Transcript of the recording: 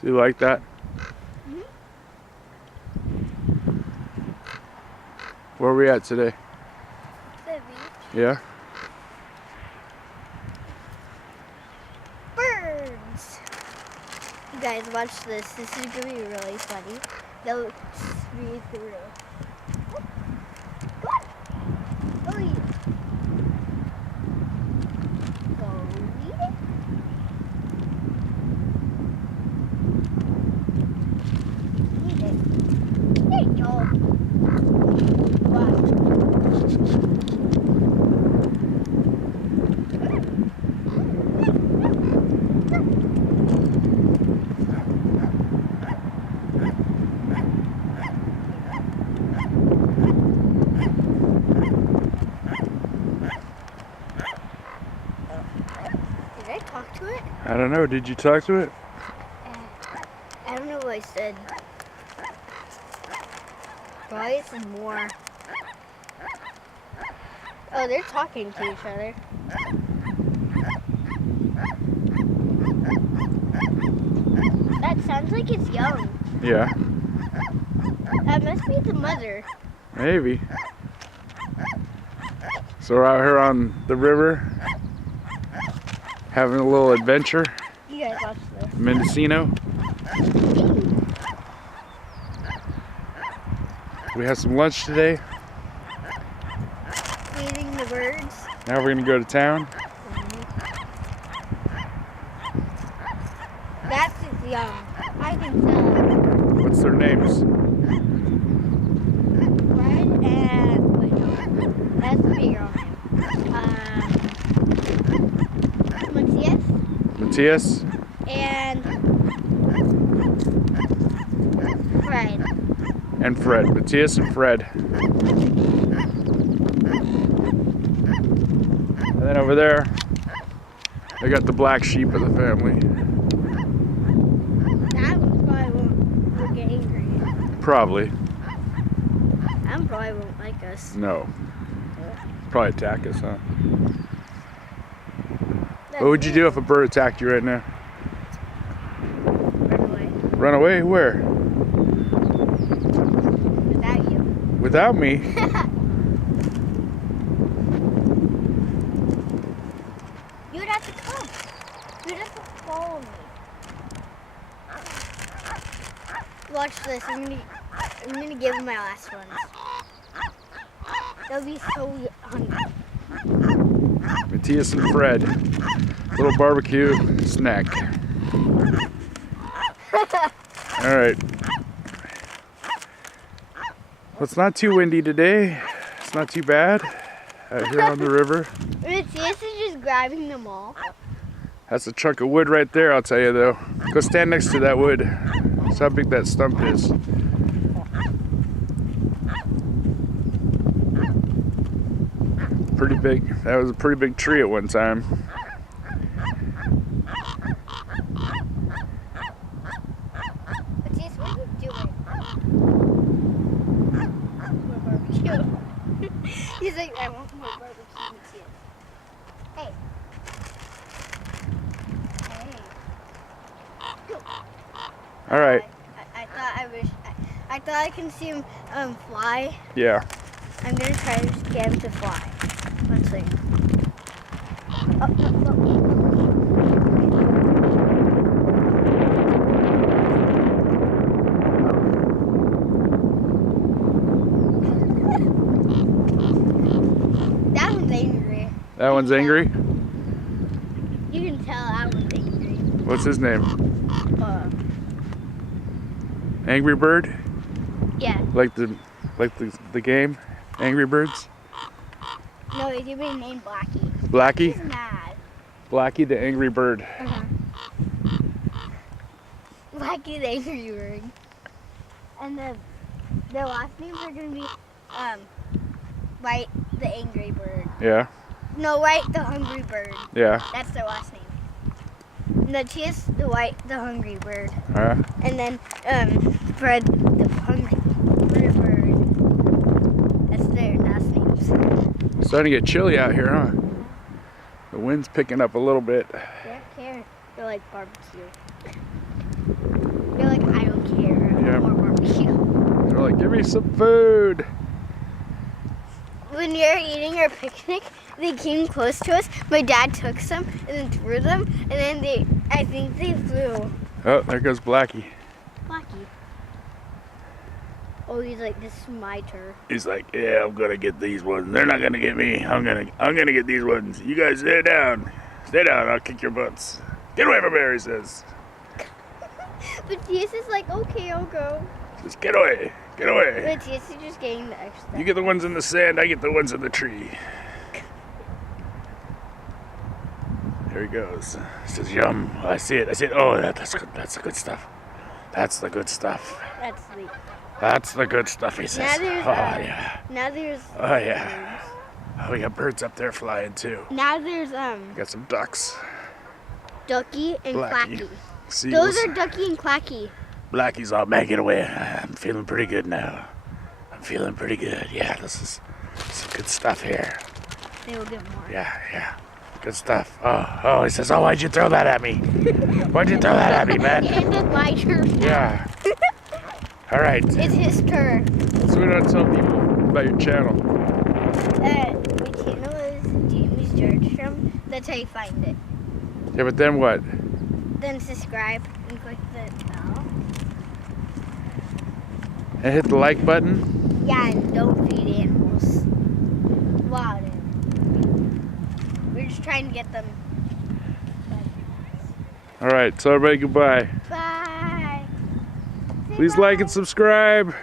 So you like that? Mm-hmm. Where are we at today? The beach. Yeah? Birds! You guys, watch this. This is going to be really funny. They'll read through. Come on! Go eat it. Go eat it. Eat it. There you go. Watch. Did I talk to it? I don't know. Did you talk to it? I don't know what I said. Probably some more. Oh, they're talking to each other. That sounds like it's young. Yeah. That must be the mother. Maybe. So we're out here on the river having a little adventure. You guys watch this. Mendocino. We had some lunch today. Feeding the birds. Now we're gonna go to town. That's young. I can tell. What's their names? Fred and wait, no, that's the big girl name. Matthias Matthias and Fred. and Fred. Matthias and Fred. And then over there, they got the black sheep of the family. That one probably won't get angry. Probably. That probably won't like us. No. Probably attack us, huh? What would you do if a bird attacked you right now? Run away. Run away? Where? Without you. Without me? You'd have to come. You'd have to follow me. Watch this. I'm gonna give him my last one. They'll be so hungry. Matthias and Fred. Little barbecue snack. Alright. Well, it's not too windy today. It's not too bad out here on the river. Matthias is just grabbing them all. That's a chunk of wood right there, I'll tell you though. Go stand next to that wood. That's how big that stump is. Pretty big. That was a pretty big tree at one time. Matthias, what are you doing? More barbecue. He's like, I want more barbecue, Matthias. Hey. Hey. Alright. I thought I can see him fly. Yeah. I'm gonna try to get him to fly. Let's see. Oh, no. That one's angry. That one's angry? You can tell that one's angry. What's his name? Angry Bird? Yeah. Like the game? Angry Birds? No, he's gonna be named Blackie. Blackie? He's mad. Blackie the Angry Bird. Blackie the Angry Bird. And their last names are gonna be White the Angry Bird. Yeah. No, White the Hungry Bird. Yeah. That's their last name. Matthias the White the Hungry Bird. And then Fred the Hungry Bird. That's their last names. It's starting to get chilly out here, huh? The wind's picking up a little bit. They don't care. They're like barbecue. Yeah. more barbecue. They're like, give me some food. When we were eating our picnic, they came close to us. My dad took some and then threw them, and then I think they flew. Oh, there goes Blackie. Blackie. Oh, he's like, this is my turn. He's like, yeah, I'm gonna get these ones. They're not gonna get me. I'm gonna get these ones. You guys stay down. Stay down, I'll kick your butts. Get away from here, he says. But Tias is like, okay, I'll go. Just get away. Get away. But Tias is just getting the extra. You get the ones in the sand, I get the ones in the tree. There he goes. He says, yum. I see it. I see it. Oh, that's good. That's the good stuff. That's the good stuff. That's sweet. That's the good stuff, he says. Now there's, oh, yeah. Now there's. Oh, yeah. Oh, we got birds up there flying, too. Now there's Got some ducks. Ducky and Blackie. Clacky. Seals. Those are Ducky and Clacky. Blackie's all making away. I'm feeling pretty good now. I'm feeling pretty good. Yeah, this is some good stuff here. They will get more. Yeah. Good stuff. Oh, he says, oh, why'd you throw that at me? Why'd you throw that at me, man? And it's my turn. Yeah. All right. It's his turn. So we don't tell people about your channel. My channel is Jamie's Georgestrom. That's how you find it. Yeah, but then what? Then subscribe and click the bell. And hit the like button. Yeah, and don't feed animals. Wow, dude. We're just trying to get them. All right, so everybody goodbye. Bye. Say Please bye. like and subscribe.